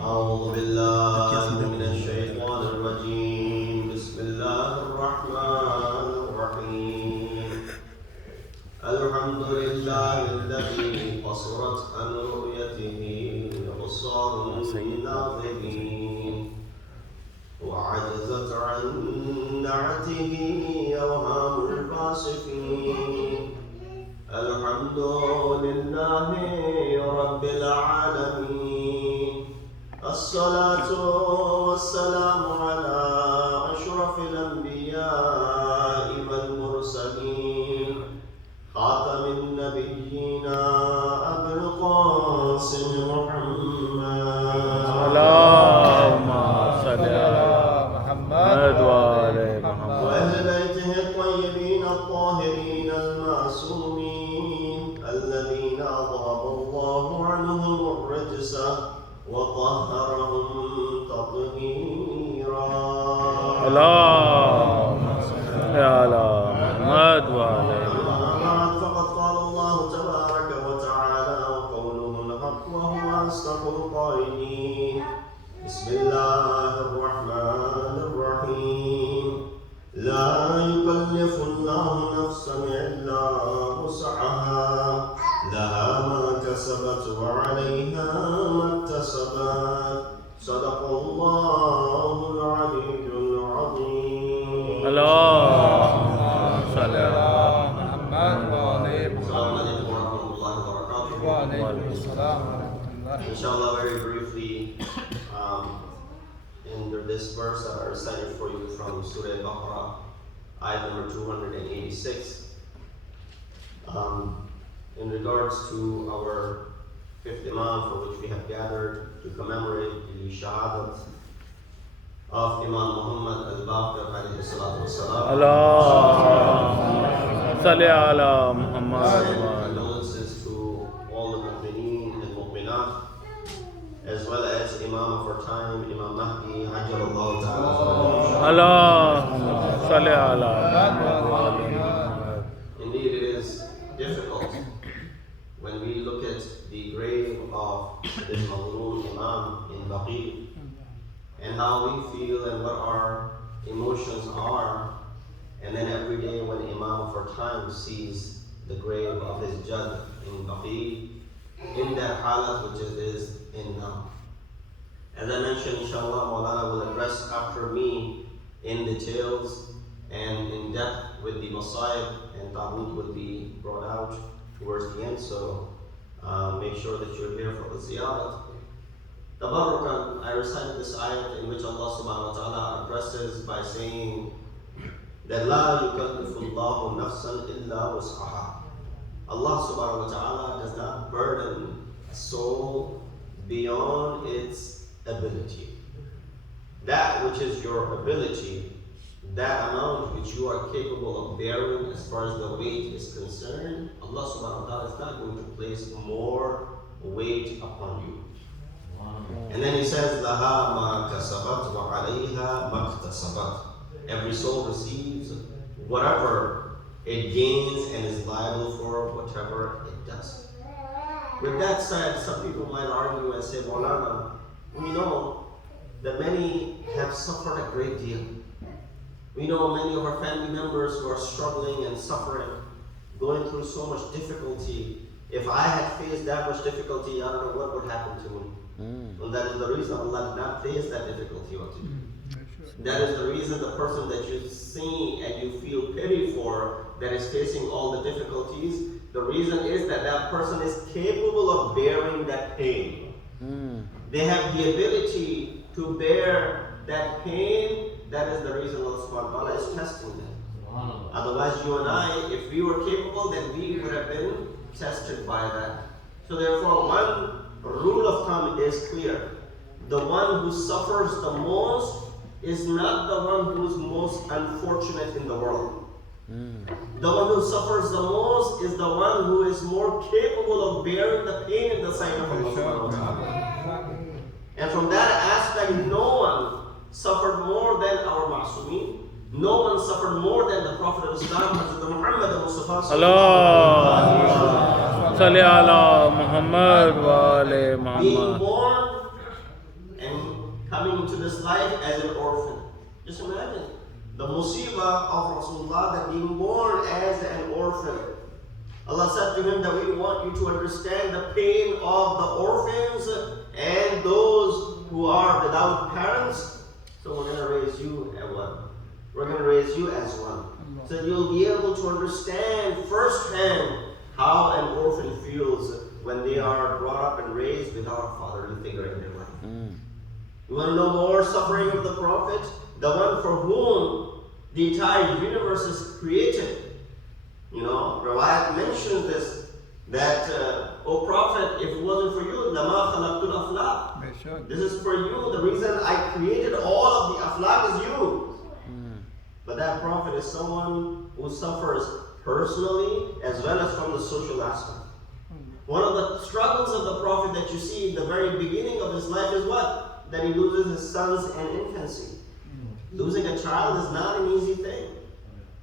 أعوذ بالله من الشيطان الرجيم بسم الله الرحمن الرحيم الحمد لله الذي قصرت عن رؤيته أبصار الناظرين وعجزت عن نعته أوهام الباصفين الحمد لله رب العالمين الصلاة والسلام على أشرف الأنبياء والمرسلين خاتم النبيين أبي القاسم محمد اللهم صل على محمد وآل محمد وأهل بيته الطيبين الطاهرين المعصومين الذين أذهب الله عنهم الرجس وطهرهم تطهيرا اللهم صل على محمد وآل محمد. فقد قال الله تبارك وتعالى وقوله الحق وهو أصدق القائلين بسم الله الرحمن الرحيم لا يكلف الله نفسا إلا وسعها لها ما كسبت وعليها ما اكتسبت صدق الله العلي العظيم. اللهم صل على محمد وآل السلام محمد. عليكم ورحمة الله وبركاته. وعليكم السلام ورحمة الله. Inshallah, very briefly, in this verse that I recited for you from Surah Baqir, ayat number 286, in regards to our fifth Imam for which we have gathered to commemorate the Shadat of Imam Muhammad al-Baqir alayhi salatu wassalam. اللهم صل على محمد وآل. Condolences to all the mu'mineen and mu'minat, as well as Imam of our time, Imam Mahdi, Ajalallah ta'ala. اللهم صل على محمد وآل محمد. Indeed, it is difficult when we look at the grave of this Mazloom Imam in Baqir and how we feel and what our emotions are, and then every day when Imam of our time sees the grave of his Jad in Baqir, in that halat which it is in now. As I mentioned, inshallah, Molana will address after me in details and in depth with the Masjid, and Tabut will be brought out towards the end, so make sure that you're here for the ziyarat. Tabarrukan, I recited this ayat in which Allah subhanahu wa ta'ala addresses by saying that La yukallifu Allahu nafsan illa wus'aha. Allah subhanahu wa ta'ala does not burden a soul beyond its ability. That which is your ability, that amount which you are capable of bearing as far as the weight is concerned, Allah subhanahu wa ta'ala is not going to place more weight upon you. And then he says, Laha ma kasabat wa alayha ma iktasabat. Every soul receives whatever it gains and is liable for whatever it does. With that said, some people might argue and say, Molana, we know that many have suffered a great deal. We know many of our family members who are struggling and suffering, going through so much difficulty. If I had faced that much difficulty, I don't know what would happen to me. And that is the reason Allah did not place that difficulty onto you. That is the reason the person that you see and you feel pity for, that is facing all the difficulties, the reason is that that person is capable of bearing that pain. They have the ability to bear that pain. That is the reason Allah subhanahu wa ta'ala is testing them. Otherwise, you and I, if we were capable, then we would have been tested by that. So therefore, one rule of thumb is clear. The one who suffers the most is not the one who is most unfortunate in the world. The one who suffers the most is the one who is more capable of bearing the pain in the sight of Allah subhanahu wa ta'ala. And from that aspect, no one suffered more than our Ma'asumeen. No one suffered more than the Prophet of Islam, Hazrat Muhammad Mustafa. Salli ala Muhammad wa ali Being Muhammad. born and coming into this life as an orphan. Just imagine the musibah of Rasulullah, that being born as an orphan. Allah said to him that we want you to understand the pain of the orphans and those who are without parents. So we're going to raise you as one. We're going to raise you as one. So you'll be able to understand firsthand how an orphan feels when they are brought up and raised without a fatherly figure in their life. You want to know more suffering of the Prophet? The one for whom the entire universe is created. You know, Rawayat mentions this, that, O Prophet, if it wasn't for you, lama khalaqtul aflaq. This is for you. The reason I created all of the aflaq is you. But that Prophet is someone who suffers personally as well as from the social aspect. One of the struggles of the Prophet that you see in the very beginning of his life is what? That he loses his sons in infancy. Losing a child is not an easy thing.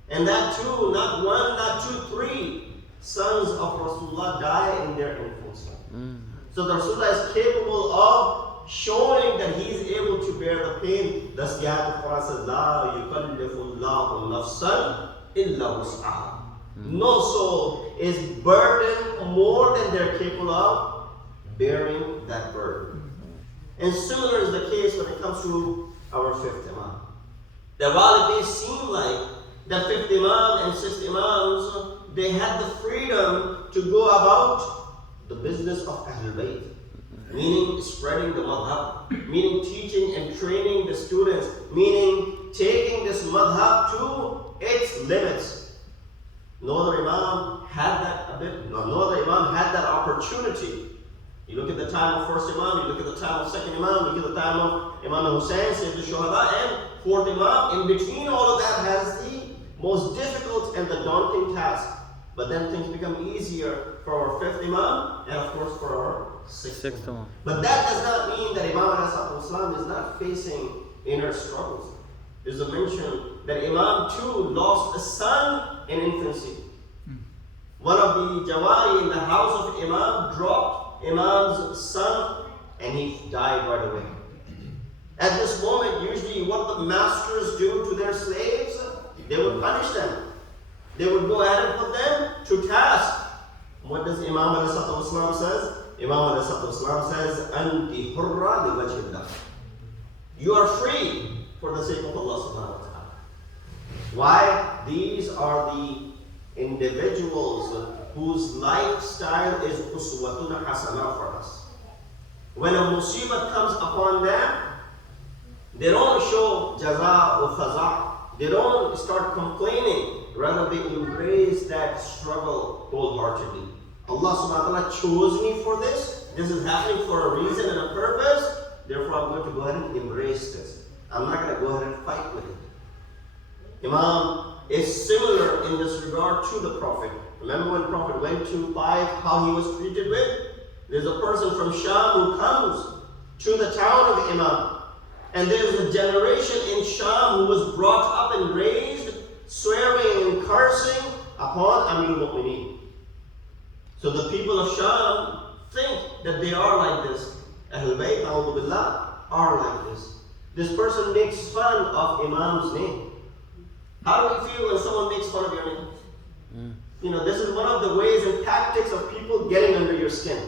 And that too, not one, not two, three sons of Rasulullah die in their infancy. So the Rasulullah is capable of showing that he is able to bear the pain. Thus the ayat of Quran says, La yukallifu Allahu nafsan illa wus'aha. No soul is burdened more than they're capable of bearing that burden. And similar is the case when it comes to our fifth Imam. That while it may seem like the fifth Imam and sixth Imams, they had the freedom to go about the business of Ahl-e-Bait, meaning spreading the madhab, meaning teaching and training the students, meaning taking this madhab to its limits. No other Imam had that ability. No other Imam had that opportunity. You look at the time of first Imam, you look at the time of second Imam, you look at the time of Imam Hussein, Syed al-Shuhada, and fourth Imam. In between all of that has the most difficult and the daunting task. But then things become easier for our fifth Imam and of course for our sixth Imam. But that does not mean that Imam Islam is not facing inner struggles. There's a mention that Imam too lost a son in infancy. One of the Jawari in the house of Imam dropped Imam's son and he died right away. At this moment, usually what the masters do to their slaves, they would punish them. They would go ahead and put them to task. What does Imam Islam says? Imam Islam says, Anti hurra li wajhillah. You are free for the sake of Allah subhanahu wa ta'ala. Why? These are the individuals whose lifestyle is uswatun hasana for us. When a musibah comes upon them, they don't show jaza or faza. They don't start complaining. Rather, they embrace that struggle wholeheartedly. Allah subhanahu wa ta'ala chose me for this. This is happening for a reason and a purpose. Therefore, I'm going to go ahead and embrace this. I'm not going to go ahead and fight with it. Imam is similar in this regard to the Prophet. Remember when the Prophet went to Taif, how he was treated with? There's a person from Sham who comes to the town of Imam. And there's a generation in Sham who was brought up and raised, swearing and cursing upon Amir al-Mu'mineen. So the people of Sham think that they are like this. Ahl-e-Bait, a'udhu billah, are like this. This person makes fun of Imam's name. How do we feel when someone makes fun of your name? You know, this is one of the ways and tactics of people getting under your skin.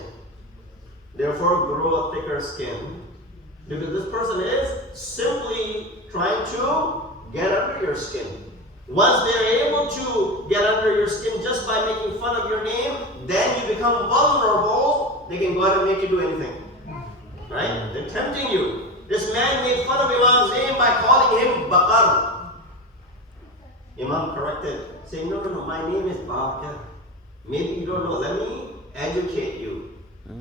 Therefore, grow a thicker skin. Because this person is simply trying to get under your skin. Once they're able to get under your skin just by making fun of your name, then you become vulnerable. They can go ahead and make you do anything. Right? They're tempting you. This man made fun of Imam's name by calling him Baqir. Imam corrected, saying, no, my name is Baqir. Maybe you don't know. Let me educate you.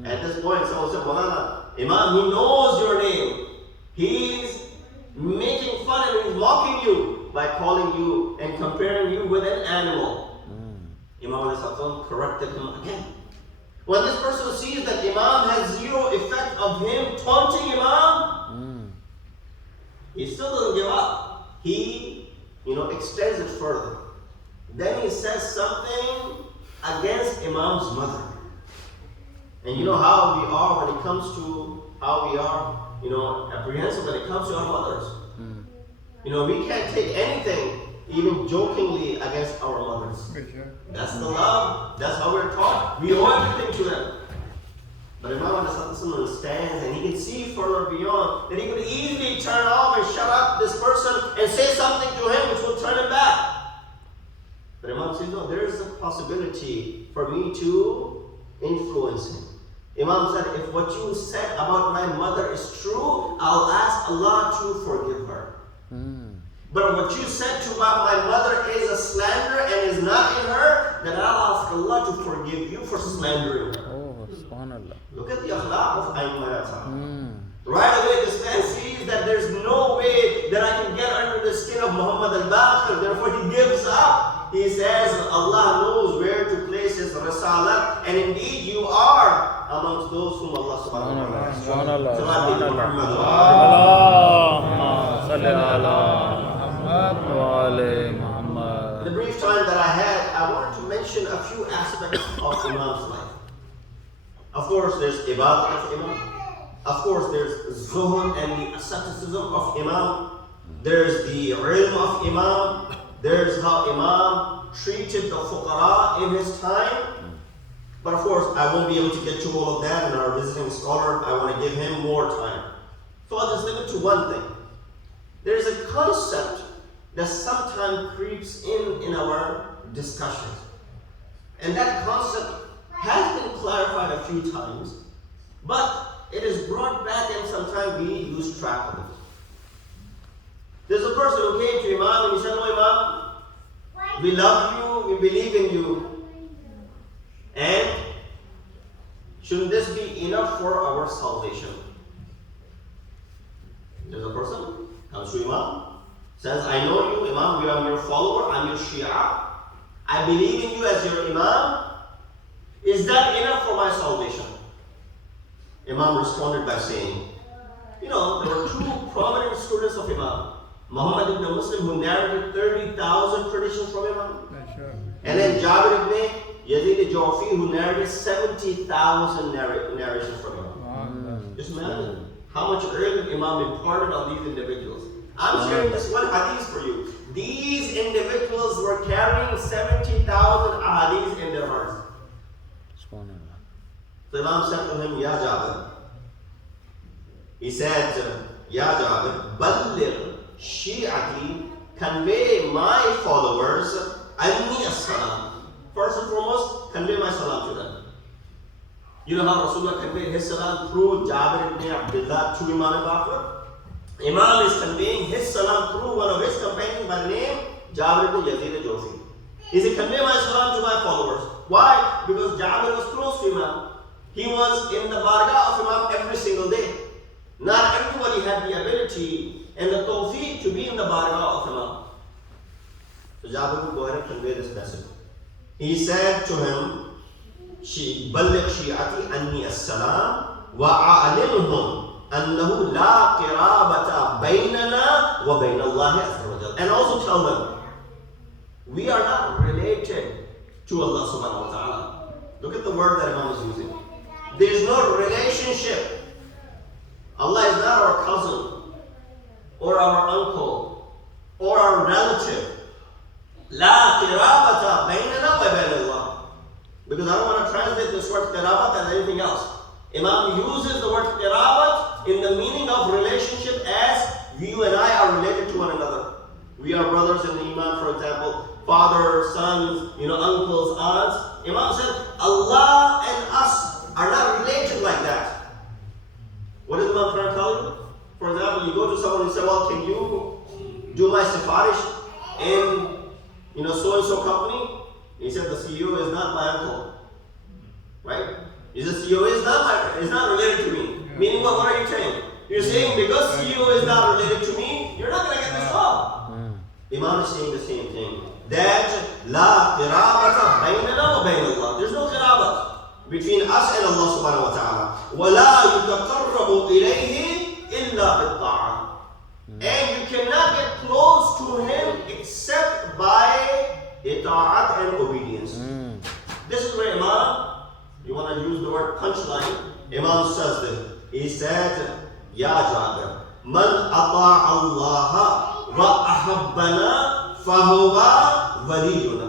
At this point, someone said, Molana, Imam, he knows your name. He's making fun and he's mocking you by calling you and comparing you with an animal. Imam corrected him again. When this person sees that Imam has zero effect of him taunting Imam, he still doesn't give up. He, extends it further. Then he says something against Imam's mother. And you know how we are when it comes to how we are, apprehensive when it comes to our mothers. We can't take anything, even jokingly, against our mothers. That's the love. That's how we're taught. We owe everything to them. But Imam understands and he can see further beyond that he could easily turn off and shut up this person and say something to him which will turn him back. But Imam says, no, there is a possibility for me to influence him. Imam said, if what you said about my mother is true, I'll ask Allah to forgive her. But what you said about my mother is a slander and is not in her, then I'll ask Allah to forgive you for slandering her. Oh, subhanallah. Look at the akhlaq of Ayyuman. Right away, this man sees that there's no way that I can get under the skin of Muhammad al-Baqir. Therefore, he gives up. He says, Allah knows where to place his risalat, and indeed you are amongst those whom Allah subhanahu wa ta'ala has chosen. In the brief time that I had, I wanted to mention a few aspects of Imam's life. Of course, there's ibadah of Imam. Of course, there's zuhud and the asceticism of Imam. There's the ilm of Imam. There's how Imam treated the fuqara in his time. But of course, I won't be able to get to all of that, and our visiting scholar, I want to give him more time. So I'll just limit to one thing. There's a concept that sometimes creeps in our discussions. And that concept has been clarified a few times, but it is brought back and sometimes we lose track of it. There's a person who came to Imam and he said, "Oh Imam, we love you, we believe in you. And shouldn't this be enough for our salvation?" There's a person comes to Imam, says, "I know you, Imam, we are your follower, I'm your Shia. I believe in you as your Imam. Is that enough for my salvation?" Imam responded by saying, there were two prominent students of Imam. Muhammad ibn Muslim, who narrated 30,000 traditions from Imam. And then Jabir ibn Yazid al-Jawfi, who narrated 70,000 narrations from Imam. Just imagine how much ilm Imam imparted on these individuals. I'm sharing this one hadith for you. These individuals were carrying 70,000 hadiths in their hearts. So Imam said to him, "Ya Jabir." He said, "Ya Jabir, balligh shi'ati, convey my followers anni as-salam." First and foremost, convey my salam to them. You know how Rasulullah conveyed his salam through Jabir ibn Abdullah to Imam al-Baqir? Imam is conveying his salam through one of his companions by the name Jabir ibn Yazid al-Jawfi. He said, "Convey my salam to my followers." Why? Because Jabir was close to Imam. He was in the bargah of Imam every single day. Not everybody had the ability and the tawfiq to be in the bargah of Imam. So Jabir would go ahead and convey this message. He said to him, "Balligh shi'ati anni as-salam wa a'limhum annahu la qirabata baynana wa bayna Allah azza wa jalla." And also tell them, we are not related to Allah subhanahu wa ta'ala. Look at the word that Imam is using. There is no relationship. Allah is not our cousin or our uncle or our relative. La qirabata baynana wa bayna Allah. Because I don't want to translate this word qirabat as anything else. Imam uses the word qirabat in the meaning of relationship as you and I are related to one another. We are brothers in the Iman, for example. Father, sons, uncles, aunts. Imam said, Allah and us are not related like that. What is Imam trying to tell you? For example, you go to someone and say, "Well, can you do my sifarish in so-and-so company?" He said, "The CEO is not my uncle." Right? He said, "CEO is not related to me." Meaning what are you saying? You're saying because CEO is not related to me, you're not going to get this job. Imam is saying the same thing. That la qirabata baynana wa bayna Allah. There's no qirabat between us and Allah subhanahu wa ta'ala. Wa la yutaqarrabu ilayhi illa bit-ta'ah. And you cannot get close to him except by ita'at and obedience. This is where Imam You want to use the word punchline? Imam says this. He said, Ya Jabir, Man ata'a Allah wa ahabbana fahuwa waliyuna.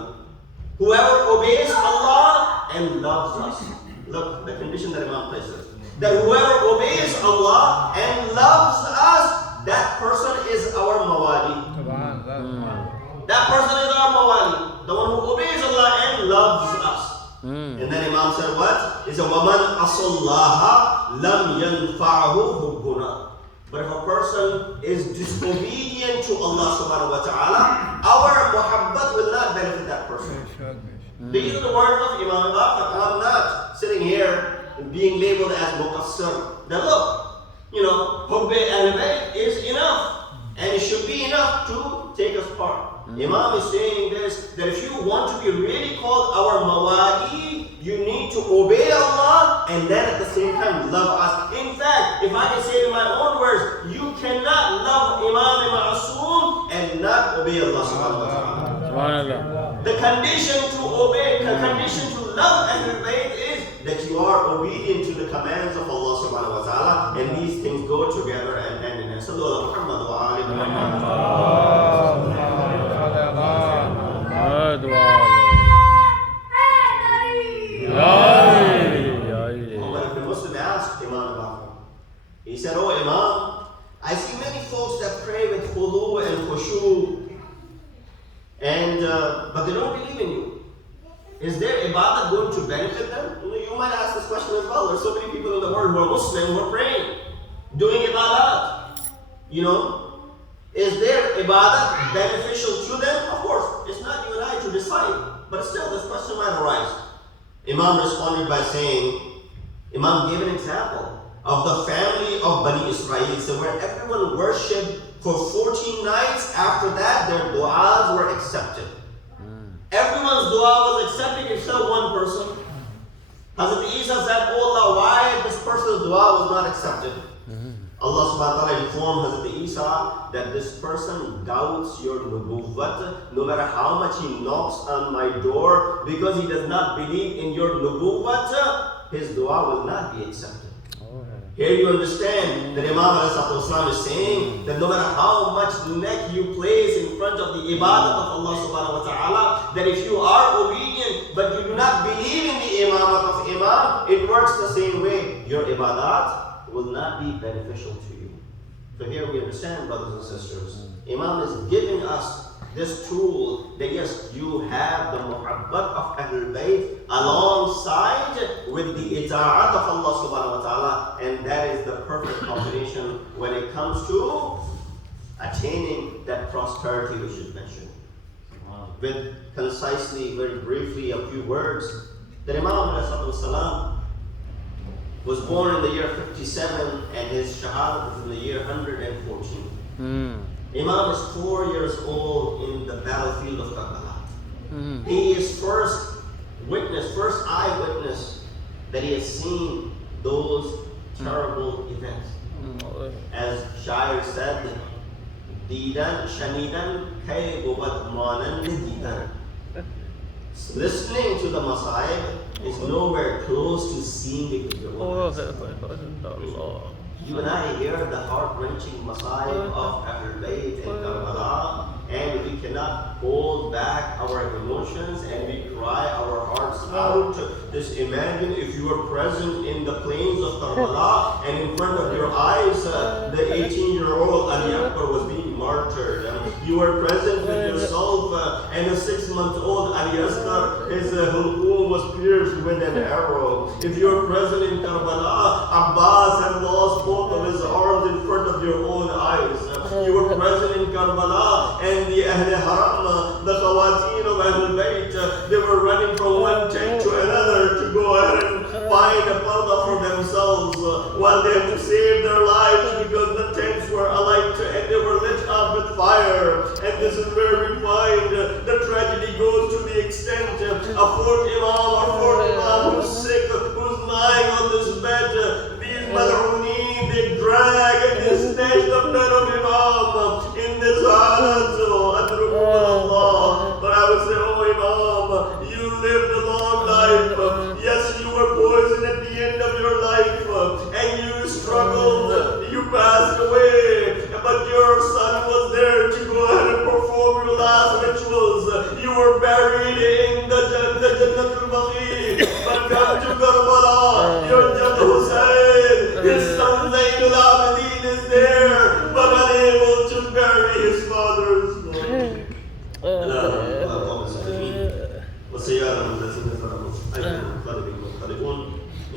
Whoever obeys Allah and loves us. Look, the condition that Imam places. That whoever obeys Allah and loves us, that person is our mawali. That person is our mawali. The one who obeys Allah and loves us. And then Imam said what? He said, وَمَنْ أَصَلَّهَا لَمْ يَنْفَعْهُ حُبُّنَا. But if a person is disobedient to Allah subhanahu wa ta'ala, our muhabbat will not benefit that person. These are the words of Imam Baqir. I'm not sitting here being labeled as muqassir. Now look, Hubbi Ahl-e-Bait is enough. And it should be enough to take us part. Imam is saying this, that if you want to be really called our mawali, you need to obey Allah and then at the same time love us. In fact, if I can say it in my own words, you cannot love Imam Ma'asum and not obey Allah subhanahu wa ta'ala. The condition to obey, the condition to love Ahl-e-Bait is that you are obedient to the commands of Allah subhanahu wa ta'ala, and these things go together and hand in hand. Sallallahu Muhammad wa ali Muhammad. When the Muslim asked Imam about him, he said, Oh Imam, I see many folks that pray with khudu and khushu, but they don't believe in you. Is their ibadah going to benefit them? You might ask this question as well. There's so many people in the world who are Muslim, who are praying, doing ibadat. Is their ibadah beneficial to them? Of course, it's not you and I to decide. But still, this question might arise. Imam responded by saying, Imam gave an example of the family of Bani Israel. So where everyone worshipped for 14 nights, after that their du'as were accepted. Everyone's dua was accepted except one person. Hazrat Isa said, Oh Allah, why this person's dua was not accepted? Allah subhanahu wa ta'ala informed Hazrat Isa that this person doubts your nubuwwat, no matter how much he knocks on my door, because he does not believe in your nubuwwat, his dua will not be accepted. Here you understand that Imam is saying that no matter how much neck you place in front of the ibadat of Allah subhanahu wa ta'ala, that if you are obedient but you do not believe in the imamat of Imam, it works the same way. Your ibadat will not be beneficial to you. So here we understand, brothers and sisters, Imam is giving us this tool that yes, you have the muhabbat of Ahl-e-Bait alongside with the ita'at of Allah subhanahu wa ta'ala, and that is the perfect combination when it comes to attaining that prosperity which is mentioned. With concisely, very briefly, a few words, that Imam ﷺ was born in the year 57 and his Shadat was in the year 114. Imam is 4 years old in the battlefield of Karbala. He is first eyewitness that he has seen those terrible events. As Shair said, Didan Shanidan Kay Bubad Manan Didan. Listening to the Masa'ib is nowhere close to seeing it with your own eyes. You and I hear the heart-wrenching Masa'ib of Ahl-e-Bait and Karbala, and we cannot hold back our emotions and we cry our hearts out. Just imagine if you were present in the plains of Karbala and in front of your eyes the 18-year-old Ali Akbar was being martyred. You were present with yourself and a 6-month-old Ali Asghar, his hulqum was pierced with an arrow. If you were present in Karbala, Abbas had lost both of his arms in front of your own eyes. You were present in Karbala and the Ahl-e Haram, the Khawateen of Ahl-e-Bait, they were running from one tent to another to go ahead and find a parda for themselves while they had to save their lives because the tents were alight and they were lit up with fire. And this is where we find the tragedy goes to the extent a fourth Imam who's sick, who's lying on this bed, these Mal'ooneen, they drag and they snatch the blood of Imam in this halat. Allah. But I would say, oh Imam, you lived a long life. Yes, you were poor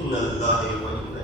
إنا لله وإنا